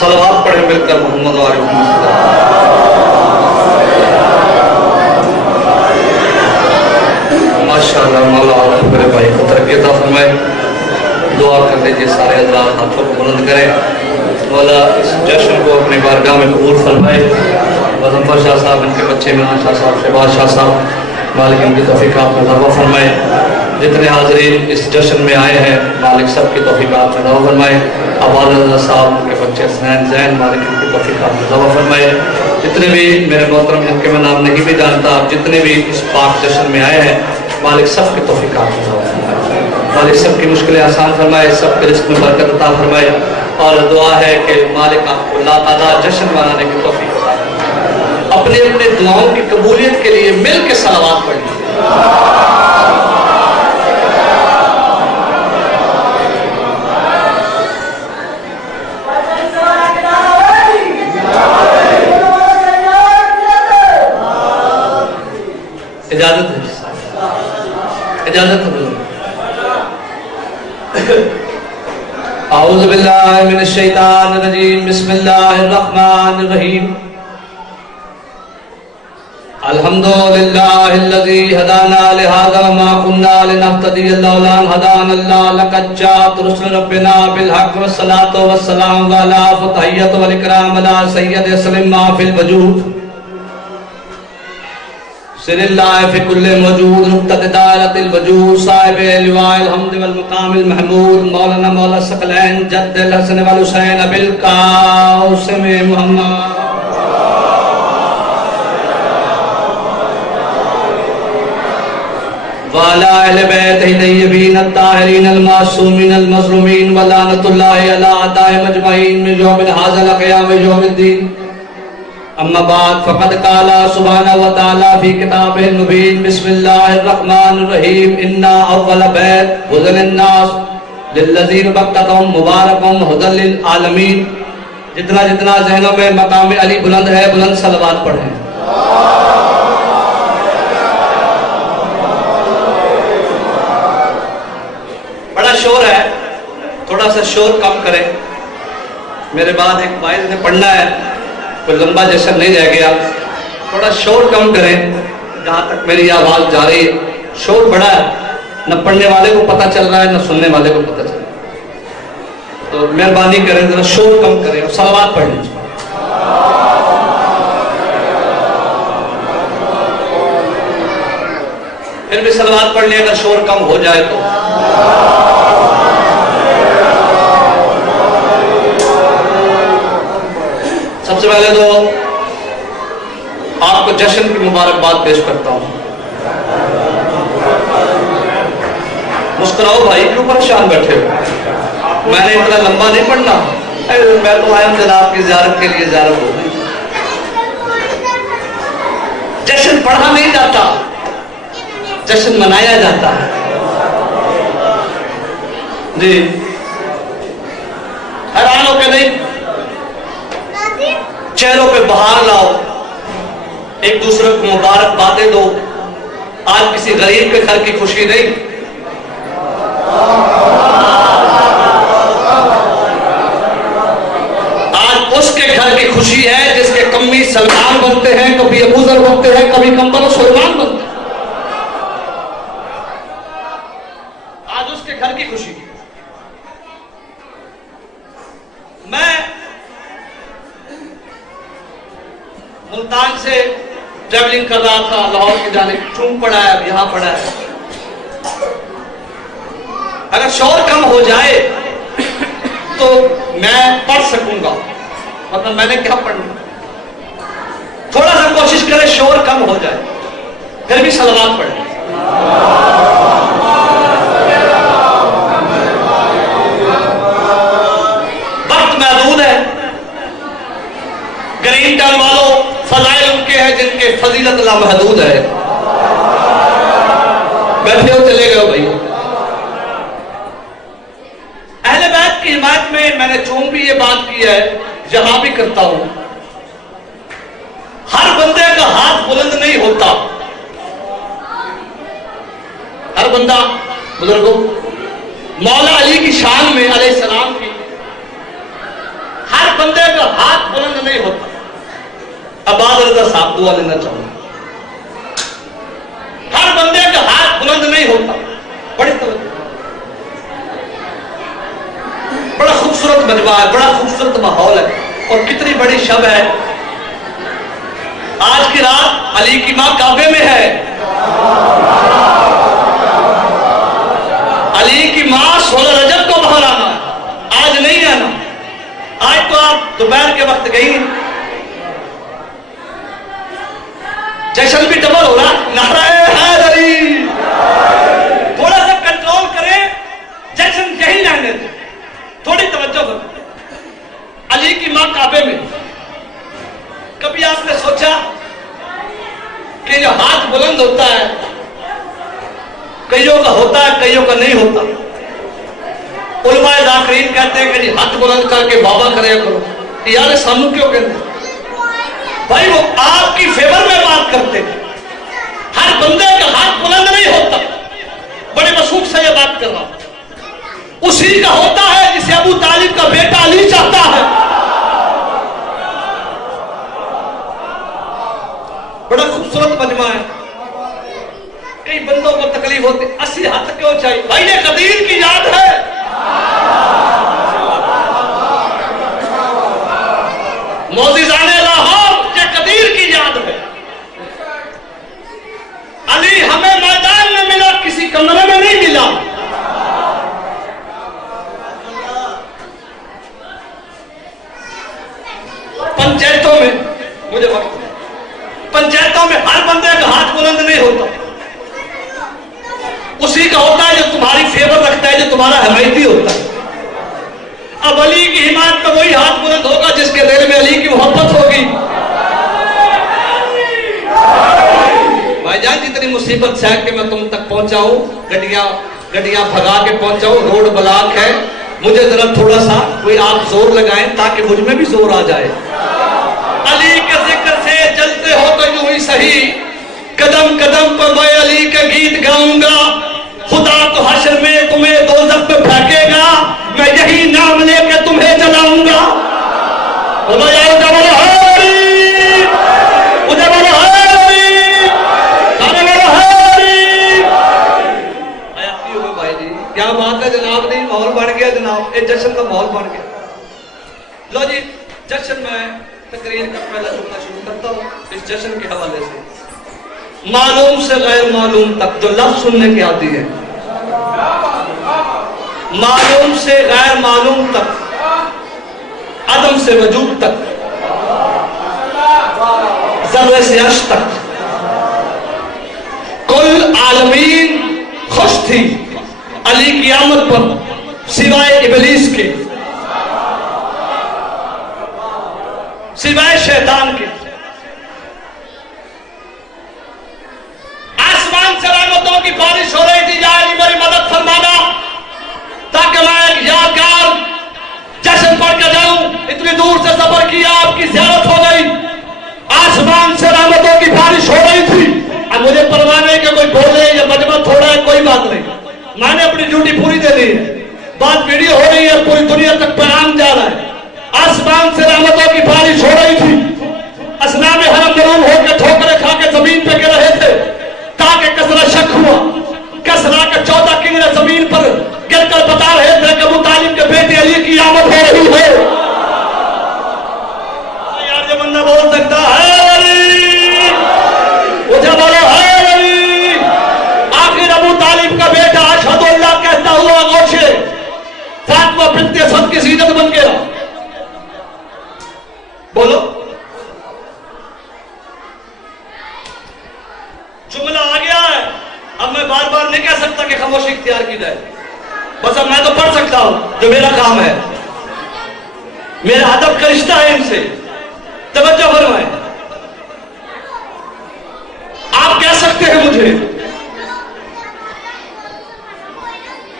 صلوات پڑھیں مل کر محمد و آل محمد. ماشاءاللہ مولا میرے بھائی کو ترقی عطا فرمائے. دعا کر لیجیے سارے حضرات ہاتھوں کو بلند کریں. مولا اس جشن کو اپنی بارگاہ میں قبول فرمائے. مظفر شاہ صاحب، ان کے بچے عمران شاہ صاحب، شہباز شاہ صاحب، مالک ان کی توفیقات میں اضافہ فرمائے. جتنے حاضرین اس جشن میں آئے ہیں مالک سب کی توفیقات میں اضافہ فرمائے. عباد اللہ صاحب، ان کے بچے حسنین زین، مالک ان کی توفیقات میں اضافہ فرمائے. جتنے بھی میرے محترم جن کے میں نام نہیں بھی جانتا، جتنے بھی اس پاک جشن میں آئے ہیں مالک سب کی توفیقات میں اضافہ فرمائے. مالک سب کی مشکلیں آسان فرمائے، سب کے رزق میں برکت عطا فرمائے. اور دعا ہے کہ مالک آپ کو اللہ تعالیٰ جشن منانے کی توفیق عطا فرمائے. اپنے اپنے دعاؤں کی قبولیت کے لیے مل کے صلوات پڑھیں. اجازت ہے، اجازت ہے. اعوذ باللہ من الشیطان الرجیم. بسم اللہ الرحمن الرحیم. الحمدللہ الذی ہدانا لہذا وما كنا لنہتدی لولا ان ہدانا اللہ لقد جاءت رسل ربنا بالحق والصلاة والسلام علی فتحیت والاکرام علی سید سلم ما فی الوجود سر اللہ فی کل موجود نقطۃ دائرۃ الوجود صاحب لواء الحمد والمقام المحمود مولانا مولا الثقلین جد الحسن والحسین ابی القاسم محمد وعلی اہل بیتہ الطیبین الطاہرین المعصومین المظلومین ولعنۃ اللہ علی اعدائهم اجمعین من یوم ھذا الی قیام یوم الدین. اما بعد فقد قال سبحانہ وتعالی فی کتابہ المبین. بسم اللہ الرحمن الرحیم. انا اول بیت وضع للناس للذی ببکۃ مبارک ھدی للعالمین. جتنا جتنا ذہنوں میں مقام علی بلند ہے بلند صلوات پڑھیں. بڑا شور ہے، تھوڑا سا شور کم کریں. میرے بعد ایک وائز نے پڑھنا ہے، کوئی لمبا جشن نہیں رہ گیا. تھوڑا شور کم کریں. جہاں تک میری آواز جا رہی ہے شور بڑا ہے، نہ پڑھنے والے کو پتہ چل رہا ہے نہ سننے والے کو پتہ چل رہا ہے. تو مہربانی کریں ذرا شور کم کریں اور صلوات پڑھ لیجیے. پھر بھی صلوات پڑھ لیں اگر شور کم ہو جائے تو. سب سے پہلے تو آپ کو جشن کی مبارکباد پیش کرتا ہوں. مسکراؤ بھائی، کیوں پریشان بیٹھے ہو؟ میں نے اتنا لمبا نہیں پڑھنا. میں تو آیا ہوں جناب کی زیارت کے لیے. زیارت ہو گئی. جشن پڑھا نہیں جاتا، جشن منایا جاتا ہے. جی حیران ہو کے نہیں، چہروں پہ بہار لاؤ، ایک دوسرے کو مبارک باتیں دو. آج کسی غریب کے گھر کی خوشی نہیں، آج اس کے گھر کی خوشی ہے جس کے کمی سلمان بنتے ہیں، کبھی ابو ذر بنتے ہیں، کبھی کمبر و سلیمان بنتے ہیں. آج اس کے گھر کی خوشی. میں ملتان سے ٹریولنگ کر رہا تھا لاہور کی جانب. چون پڑا ہے، یہاں پڑا ہے. اگر شور کم ہو جائے تو میں پڑھ سکوں گا، مطلب میں نے کیا پڑھنا. تھوڑا سا کوشش کرے شور کم ہو جائے، پھر بھی صلوات پڑھیں. وقت محدود ہے. گرین ٹن والوں فضائل ان کے ہیں جن کے فضیلت لامحدود ہے. بیٹھے ہو چلے گئے ہو بھائی. اہل بیت کی حمایت میں نے چون بھی یہ بات کی ہے، یہاں بھی کرتا ہوں. ہر بندے کا ہاتھ بلند نہیں ہوتا. ہر بندہ بزرگوں مولا علی کی شان میں علیہ السلام کی ہر بندے کا ہاتھ بلند نہیں ہوتا. عباد رضا صاحب دعا لینا چاہوں گا. ہر بندے کا ہاتھ بلند نہیں ہوتا. بڑی توجہ. بڑا خوبصورت مجمع ہے, بڑا خوبصورت ماحول ہے, اور کتنی بڑی شب ہے. آج کی رات علی کی ماں کعبے میں ہے. علی کی ماں 16 رجب کو باہر آنا, آج نہیں آنا. آج تو آپ دوپہر کے وقت گئی, جشن بھی ڈبل ہو رہا. نعرہ حیدری, تھوڑا سا کنٹرول کریں, جشن یہی رہنے دیں, تھوڑی توجہ کریں. علی کی ماں کعبے میں. کبھی آپ نے سوچا کہ جو ہاتھ بلند ہوتا ہے, کئیوں کا ہوتا ہے, کئیوں کا نہیں ہوتا. علماء ذاکرین کہتے ہیں کہ جی ہاتھ بلند کر کے بابا کرے کرو. یار سامو کیوں کہتے ہیں بھائی؟ وہ آپ کی فیور میں بات کرتے ہیں. ہر بندے کا ہاتھ بلند نہیں ہوتا. بڑے مشہور سے یہ بات کر رہا ہوں. اسی کا ہوتا ہے جسے ابو طالب کا بیٹا علی چاہتا ہے. بڑا خوبصورت مجمع ہے. کئی بندوں کو تکلیف ہوتی, 80 ہاتھ کیوں چاہیے بھائی؟ یہ قدیر کی یاد ہے. معززان لاہور, یہ قدیر کی یاد ہے. علی ہمیں میدان میں ملا, کسی کمرے میں نہیں ملا. پنچایتوں میں, مجھے وقت ہے, پنچایتوں میں ہر بندے کا ہاتھ بلند نہیں ہوتا. اسی کا ہوتا ہے جو تمہاری فیور رکھتا ہے, جو تمہارا حمایتی ہوتا ہے. اب علی کی حمایت میں وہی ہاتھ بلند ہوگا جس کے دل میں علی کی محبت ہوگی. بھائی جان, جتنی مصیبت سہ کے میں تم تک پہنچاؤں, گڈیاں بھگا کے پہنچاؤں, روڈ بلاک ہے, مجھے ذرا تھوڑا سا کوئی آپ زور لگائیں تاکہ مجھ میں بھی زور آ جائے. علی کے ذکر سے چلتے ہو تو یوں ہی صحیح, قدم قدم پر میں علی کے گیت گاؤں گا. خدا تو حشر میں تمہیں دوزخ پہ پھینکے گا, میں یہی نام لے کے تمہیں جلاؤں گا. بولو یا ادھر بولو ہری, ادھر بولو ہری, ادھر بولو ہری. بھائی جی کیا بات ہے جناب. نہیں ماحول بن گیا جناب, ایک جشن کا ماحول بن گیا. لو جی, جشن میں تقریر کا پہلا جملہ شروع کرتا ہوں اس جشن کے حوالے سے. معلوم سے غیر معلوم تک جو لفظ سننے کی آتی ہے, معلوم سے غیر معلوم تک, عدم سے وجود تک, ذرے سے عرش تک, کل عالمین خوش تھی علی کی آمد پر سوائے ابلیس کے, سوائے شیطان کے. آسمان سے رحمتوں کی بارش ہو رہی تھی, یا علی میری مدد فرمانا تاکہ میں ایک یادگار جشن پڑھ کے جاؤں. اتنی دور سے سفر کیا, آپ کی زیارت ہو گئی. آسمان سے رحمتوں کی بارش ہو رہی تھی. اب مجھے پرواہ نہیں کہ کوئی بولے یا مجمع تھوڑا ہے, کوئی بات نہیں, میں نے اپنی ڈیوٹی پوری دے دی ہے. بات ویڈیو ہو رہی ہے, پوری دنیا تک پیغام جا رہا ہے. آسمان سے رحمتوں کی بارش ہو رہی تھی. اصنام حرم مرون ہو کے ٹھوکریں کھا کے زمین پہ گر رہے تھے تاکہ کسرا شک ہوا. کسرا کے 14 کنگرے زمین پر گر کر بتا رہے تھے کہ ابو طالب کے بیٹے علی کی آمد ہو رہی ہے. یار یہ بندہ بول سکتا ہے علی, مجھے بولو ہے علی. آخر ابو طالب کا بیٹا اشہد اللہ کہتا ہوا غوثے فاطمہ بنت اسد کی زینت بن گیا. بولو, جملہ آ گیا ہے. اب میں بار بار نہیں کہہ سکتا کہ خاموشی اختیار کی جائے. بس اب میں تو پڑھ سکتا ہوں جو میرا کام ہے, میرا ادب کا رشتہ ہے ان سے. توجہ فرمائیں. آپ کہہ سکتے ہیں مجھے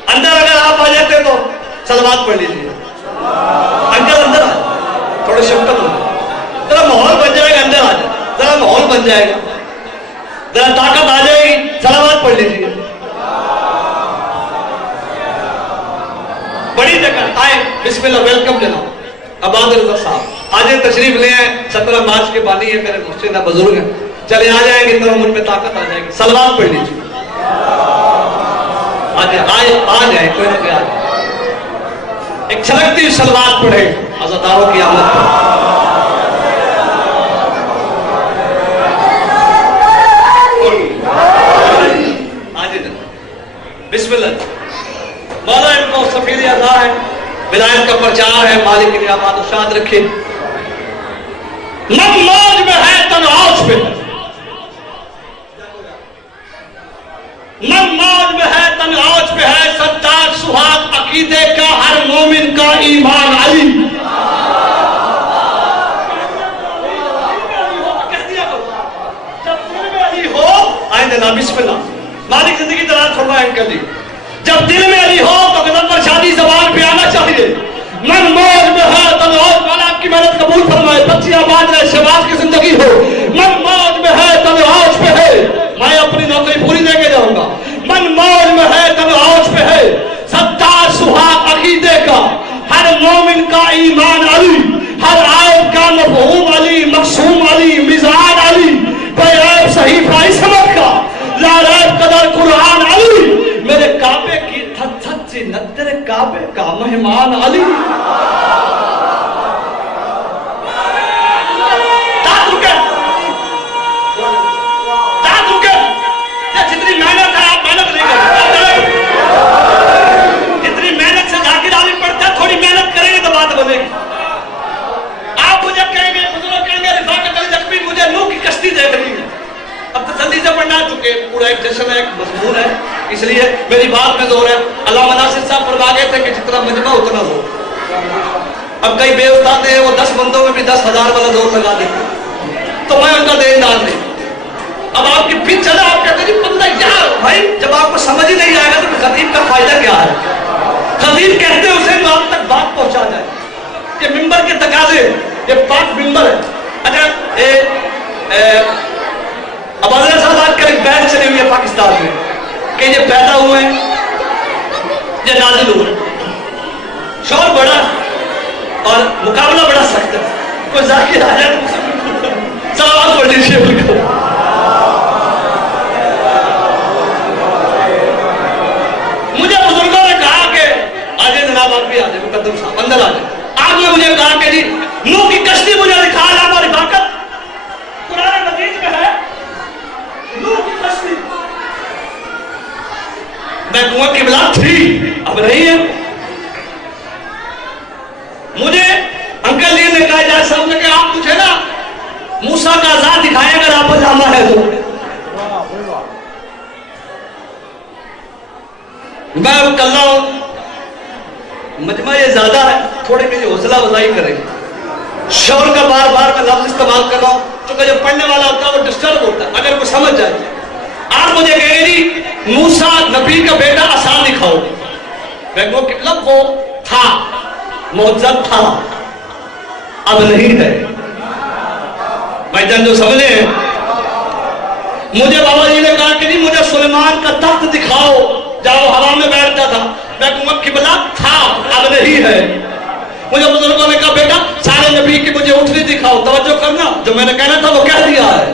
اندر, اگر آپ آ جاتے تو صلوات پڑھ لیجیے. اندر اندر تھوڑے شفقت ہو, ذرا ماحول بن جائے گا. اندر آ جائے, ذرا ماحول بن جائے گا, ذرا طاقت آ جائے گی. صلوات پڑھ لیجیے. بڑی جگہ آئے, بسم اللہ, ویلکم جناب. عباد رضا صاحب آج تشریف لے آئے، 17 مارچ کے بانی ہے، میرے مسجد بزرگ ہیں، چلے آ جائیں گے تو مجھ میں طاقت آ جائے گی. صلوات پڑھ لیجیے. آ جائے کوئی نہ کوئی آ جائے. ایک چھلکتی صلوات پڑھے عزاداروں کی آمد پر. بسم اللہ. مولا ان کو سفیر عطا ہے، ولایت کا پرچار ہے، مالک کی نعمت و شاد رکھے. من موج میں ہے تن عوج پہ ہے، من موج میں ہے تن عوج پہ ہے، ستار سہاگ عقیدے کا ہر مومن کا ایمان علی. جب دل میں علی ہو آئیں جناب بسم اللہ. مالک زندگی دراز فرمائے ان کے لیے. جب دل میں علی ہو تو غضب پر شادی زبان پہ آنا چاہیے. من موج میں ہے تن عوج، مولا آپ کی محنت قبول فرمائے، بچی آباد رہے، شہباز کی زندگی ہو. من موج میں ہے تن عوج پہ ہے، میں اپنی نوکری پوری دے کے جاؤں گا. من موج میں ہے تن عوج پہ ہے، ستار سہاگ عقیدے کا ہر مومن کا ایمان علی. ہر عیب کا مفہوم علی، مقصوم علی، مزاج علی، بے عیب صحیفہ عصمت کا لا ریب قدر قرآن علی. میرے کعبے کی تھت تھت سی نظر کعبے کا مہمان علی. جتنی محنت ہے آپ محنت نہیں کرتے، جتنی محنت سے ذاکر علی پڑھتا ہے تھوڑی محنت کریں گے تو بات بنے گی. آپ مجھے کہیں گے، بزرگ کہیں گے رفاقت علی زخمی مجھے نوح کی کشتی دیکھ رہی ہے. اب تسلی سے پڑھنا چکے پورا ایک جشن ہے، ایک مضمون ہے، اس لیے میری بات میں زور ہے. علامہ ناصر صاحب فرما گئے تھے کہ جتنا مجمع اتنا زور. اب کئی بے استاد ہیں وہ 10 بندوں میں بھی 10,000 والا زور لگا دیتے، تو میں ان کا دیندار نہیں. اب آپ کی پھر چلا آپ کہتے ہیں جی بندہ یار بھائی، جب آپ کو سمجھ ہی نہیں آئے گا تو خطیب کا فائدہ کیا ہے؟ خطیب کہتے ہیں اسے جو آپ تک بات پہنچا جائے. یہ ممبر کے تقاضے، یہ پاک ممبر ہے. اچھا اب حضرت صاحب آج کل ایک بحث چلی ہوئی ہے پاکستان میں کہ یہ پیدا ہوئے ہیں یہ نازل ہوئے. شور بڑا اور مقابلہ بڑا سخت ہے. کوئی ذاکر آ جائے تو سلام پڑھ لیجیے. بالکل مجھے بزرگوں نے کہا کہ آجے جناب آپ بھی آ جائے، مقدم صاحب اندر آ جائے. آپ نے مجھے کہا کہ جی نوح کی کشتی مجھے دکھا علامہ رفاقت. قرآن مجید میں ہے نوح کی کشتی. میں کنواں کی بلا تھی اب نہیں ہے. مجھے انکل جی نے کہا جائے صاحب نے کہ آپ مجھے نا موسیٰ کا عذاب دکھائیں اگر آپ علامہ ہے تو. میں کل رہا ہوں مجمع یہ زیادہ ہے، تھوڑی میری حوصلہ افزائی کریں. شور کا بار بار میں لفظ استعمال کر رہا ہوں چونکہ جو پڑھنے والا ہوتا ہے وہ ڈسٹرب ہوتا ہے اگر وہ سمجھ جائے. آپ مجھے کہیں جی موسیٰ نبی کا بیٹا آسان دکھاؤ. میں کہوں کہ مطلب وہ تھا، معجزہ تھا، اب نہیں ہے. بھائی جان جو سمجھے ہیں. مجھے بابا جی نے کہا کہ جی مجھے سلیمان کا تخت دکھاؤ جہاں وہ ہوا میں بیٹھتا تھا. میں کہوں گا قبلہ تھا اب نہیں ہے. مجھے بزرگوں نے کہا بیٹا سارے نبی کی مجھے اٹھنی دکھاؤ. توجہ کرنا، جو میں نے کہنا تھا وہ کہہ دیا ہے،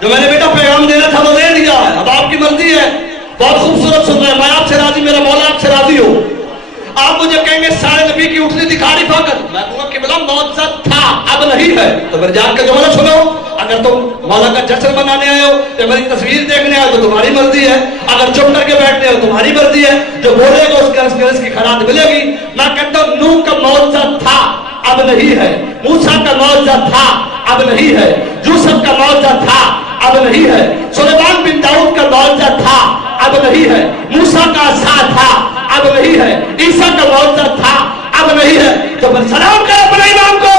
جو میں نے بیٹا پیغام دینا تھا وہ دے دیا ہے. اب آپ کی مرضی ہے. بہت خوبصورت سن رہے ہیں. میں آپ سے راضی، میرا مولا آپ سے راضی ہو. آپ مجھے کہیں گے سارے نبی کی اٹھنی دکھا رفاقت. میں کہوں گا قبلہ معجزہ تھا اب نہیں ہے. تو پھر جان کے جملہ سنو. اگر تم مولا کا جشن منانے آئے ہو یا میری تصویر دیکھنے آئے ہو تو تمہاری مرضی ہے. اگر چپ کر کے بیٹھنے ہو تمہاری مرضی ہے. جو بولے گا اس کے رس کی خیرات ملے گی. میں کہتا ہوں نوح کا معجزہ تھا اب نہیں ہے. موسیٰ کا معجزہ تھا اب نہیں ہے. یوسف کا معجزہ تھا اب نہیں ہے. سلیمان بن داؤد کا معجزہ تھا اب نہیں ہے. موسیٰ کا عصا تھا اب نہیں ہے. عیسیٰ کا معجزہ تھا اب نہیں ہے. تو پھر سلام کرو اپنے امام کو.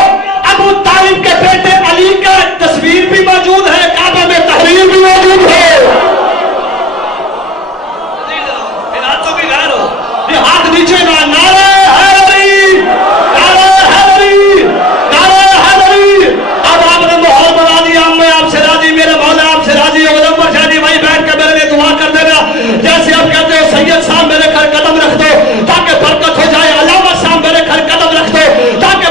ابو طالب کے بیٹے علی کا تصویر بھی موجود ہے، کعبہ میں تحریر بھی موجود ہے. یہ ہاتھ نیچے نہ، نعرہ حیدری، نعرہ حیدری، نعرہ حیدری. اب آپ نے ماحول بنا دیا. میں آپ سے راضی، میرے مولا آپ سے راضی ہو. غضب شادی بھائی بیٹھ کے میرے لیے دعا کر دینا. جیسے آپ کہتے ہو سید صاحب میرے گھر قدم رکھ دو تاکہ برکت ہو جائے. علامہ صاحب میرے گھر قدم رکھ دو تاکہ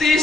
30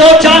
2-4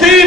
3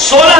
16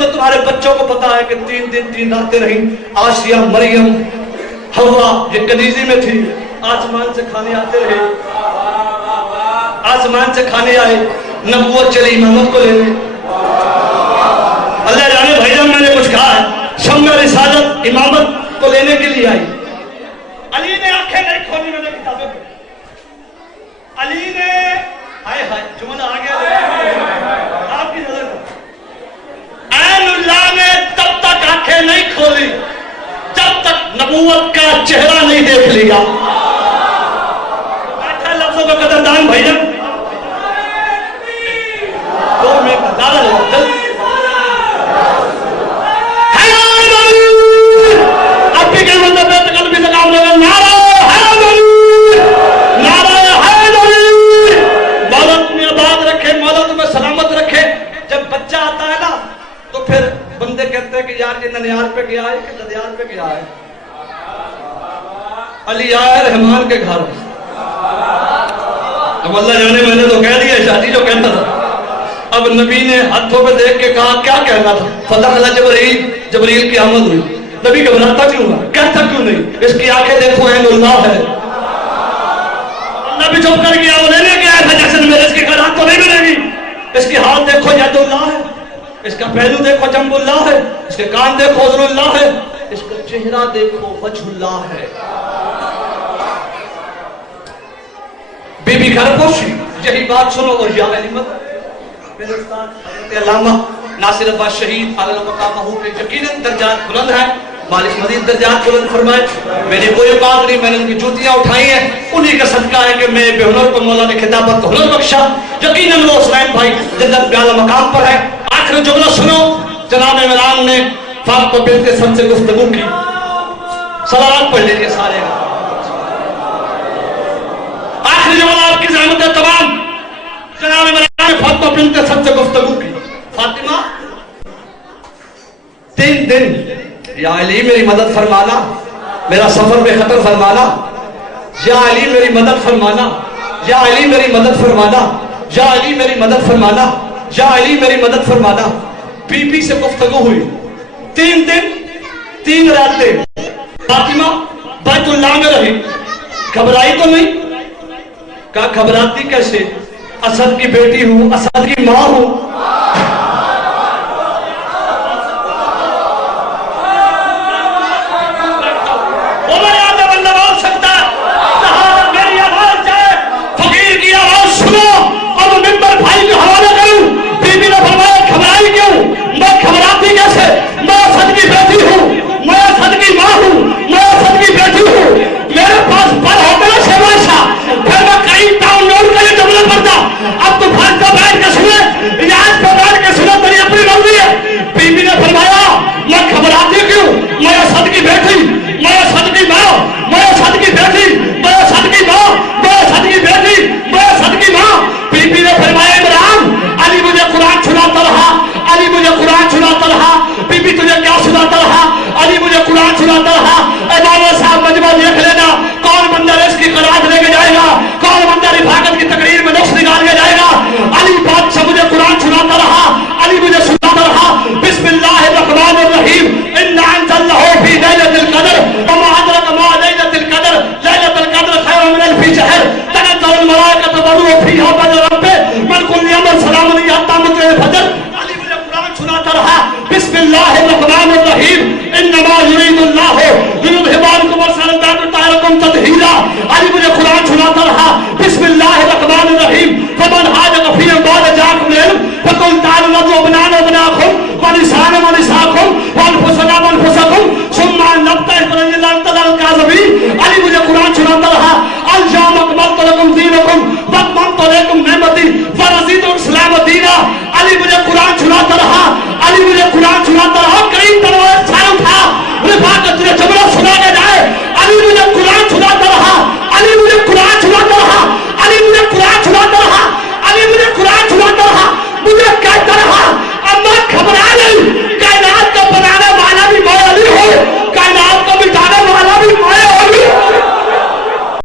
تو تمہارے بچوں کو پتا ہے کہ 3 دن 3 راتیں رہی آسیہ، مریم، حوا، یہ کنیزی میں تھی، آسمان سے کھانے آتے رہے، آسمان سے کھانے آئے، نبوت چلی امامت کو لینے۔ اللہ جانے بھائی جان میں نے کچھ کہا ہے، شمع رسالت امامت کو لینے کے لیے آئی۔ علی نے آنکھیں نہیں کھولی، میں نے کتابیں پڑھی، علی نے ہائے ہائے جملہ آ گیا آپ کی نظر میں، عین اللہ نے تب تک آنکھیں نہیں کھولی جب تک نبوت کا چہرہ نہیں دیکھ لیا۔ بیٹھا لفظوں کا قدردان بھائی جان، 2 منٹ زیادہ لگا اب بھی کہیں مطلب تکل بھی سکاؤں لگا نعرہ کہتے ہیں کہ یار یہ ننیال پہ گیا ہے کہ ددیال پہ گیا ہے۔ علی آئے رحمان کے گھر، اب اللہ جانے میں نے تو کہہ دیا شادی جو کہتا تھا، اب نبی نے ہاتھوں پہ دیکھ کے کہا کیا کہنا تھا، فتح اللہ جبریل کی آمد ہوئی، نبی گھبراتا کیوں ہے، کہتا کیوں نہیں، اس کی آنکھیں دیکھو عین اللہ ہے۔ اللہ بھی چپ کر گیا، وہ لینے گیا ہے جیسے میرے اس کی قرآن تو نہیں ملے گی، اس کی حال دیکھو ید اللہ ہے، اس کا پہلو دیکھو جنب اللہ ہے، اس کے کان دیکھو حضر اللہ ہے، اس کا چہرہ دیکھو وجہ اللہ ہے۔ بی بی گھر پوشی، یہی بات سنو اور یا علمت میرے استاد حضرت علامہ ناصر عباس شہید علی مقامہ کے یقیناً درجات بلند ہیں، مالک مزید درجات بلند فرمائے۔ میری کوئی بات نہیں، میں نے ان کی جوتیاں اٹھائی ہیں، انہی کا صدقہ ہے کہ میں بے ہنر کو مولا نے خطابت کو ہنر بخشا۔ یقیناً وہ حسین بھائی جنت بیالہ مقام پر ہے۔ آخر جملہ سنو، جناب عمران نے فاطمہ بنت حسن سے گفتگو کی، صلوات پڑھ لیجیے سارے۔ آخری جملہ آپ کی زحمت ہے تمام، جناب عمران نے فاطمہ بنت حسن سے گفتگو کی، فاطمہ 3 دن یا علی میری مدد فرمانا، میرا سفر بے خطر فرمانا، یا علی میری مدد فرمانا، یا علی میری مدد فرمانا، یا علی میری مدد فرمانا، یا علی میری مدد فرمانا۔ بی بی سے گفتگو ہوئی، 3 دن 3 راتیں فاطمہ بیت اللہ میں رہی، گھبرائی تو نہیں؟ کہا گھبراتی کیسے، اسد کی بیٹی ہوں، اسد کی ماں ہوں۔